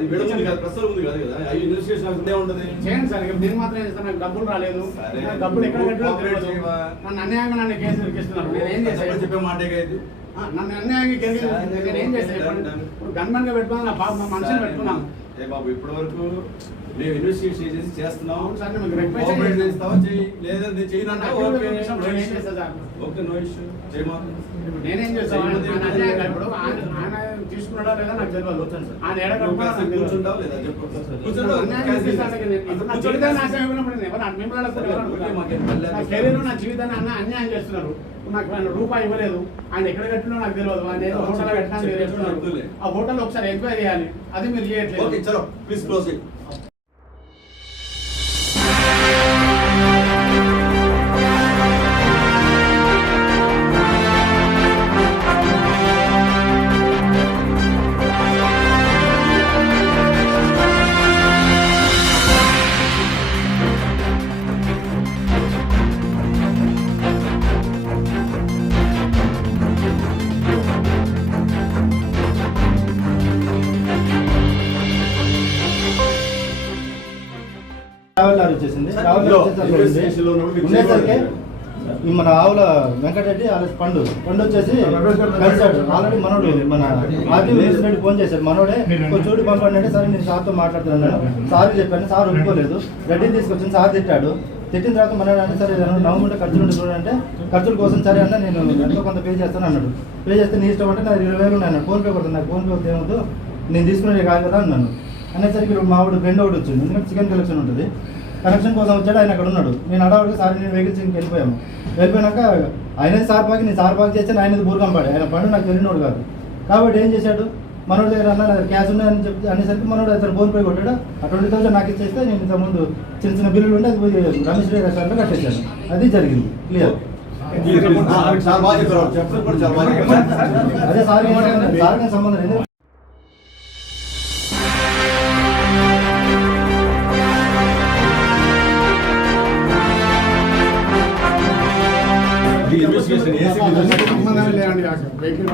అది విడముంది కాదు, ప్రస్తుతం ఉంది కాదు కదా, అవి ఇన్వెస్టిగేషన్ అవసరం ఉంటుంది. చేయండి సార్, ఇక నేను మాత్రం చేస్తాను. నాకు డబ్బులు రాలేదు, డబ్బులు ఎక్కడ కట్టినా తెలియదు. నన్ను అన్యాయంగా నన్ను కేసు ఇరికిస్తున్నారు. నేను ఏం చేశాను? చెప్పే మాట నన్ను అన్యాయంగా నేను ఏం చేశాను? ఇప్పుడు గన్మెన్ గా పెట్టుకున్నాను, నా పాప మనిషిని పెట్టుకున్నాను. ఏ బాబు, ఇప్పటి వరకు మేము ఇన్వెస్టిగేషన్ చేసి చేస్తున్నాం. సార్ మీకు రిక్వెస్ట్ చేస్తావా చెయ్యి, లేదంటే చేయనంటే ఓకే, నో ఇష్యూ, చేయమా. నేనేం చేస్తాను? అన్యాయంగా ఇప్పుడు ఆయన తీసుకున్నాడా లేదా నాకు తెలియదు. ఆయన ఏడ కూర్చుంటావు లేదా చెప్పు. నా జీవితాన్ని అన్యాయం చేస్తున్నారు. నాకు రూపాయి ఇవ్వలేదు. ఆయన ఎక్కడ కట్టినా నాకు తెలియదు. ఆయన ఏదో హోటల్ కట్టినా ఆ హోటల్ ఒకసారి ఎంక్వైరీ చేయాలి, అది మీరు చేయట్లేదు. Please close it. వచ్చేసింది. ఉండేసరికి మన ఆవుల వెంకటరెడ్డి పండు వచ్చేసి కలిసాడు. ఆల్రెడీ మనోడు మన ఆర్టీ రెడ్డి ఫోన్ చేశాడు. మనోడే చూడు పంపండి అంటే సరే నేను సార్తో మాట్లాడుతున్నాను, సార్ చెప్పాను. సార్ ఒప్పుకోలేదు. రెడ్డిని తీసుకొచ్చింది. సార్ తిట్టాడు. తిట్టిన తర్వాత మనోడు అంటే సరే నవంబర్ ఖర్చులు ఉంటే చూడంటే ఖర్చుల కోసం సరే అన్న నేను ఎంతో కొంత పే చేస్తాను అన్నాడు. పే చేస్తే నీ ఇష్టం అంటే నాకు 20,000 ఉన్నాయి, ఫోన్పే కొడుతుంది, నాకు ఫోన్పే వద్దు ఏమవుతూ నేను తీసుకునేది కాదు కదా అన్నాను. అనేసరికి మా వాడు ఫ్రెండ్ ఒకటి వచ్చింది, ఎందుకంటే చికెన్ కలెక్షన్ ఉంటుంది. కనెక్షన్ కోసం వచ్చాడు. ఆయన అక్కడ ఉన్నాడు. నేను అడవాడికి సార్ నేను వెహికల్స్ వెళ్ళిపోయాము. వెళ్ళిపోయినాక ఆయన సార్ పాకి నేను సార్ పాకి చేస్తే ఆయన బూరకంపాడు. ఆయన పండు నాకు తెలియనోడు కాదు. కాబట్టి ఏం చేశాడు, మనోడి దగ్గర అన్న దగ్గర క్యాష్ ఉన్నాయని చెప్పి అనేసరికి మనోడు అతను ఫోన్ పే కొట్టాడు. ఆ 20,000 నాకు ఇచ్చేస్తే నేను ఇంతకుముందు చిన్న చిన్న బిల్లులు ఉంటే అది రమేష్ రెడ్డి రెస్టారెంట్లో కట్టేశాను. అది జరిగింది. క్లియర్. అదే సార్ సార్ సంబంధం లేదు. సంబంధం లేదండి. వెహికల్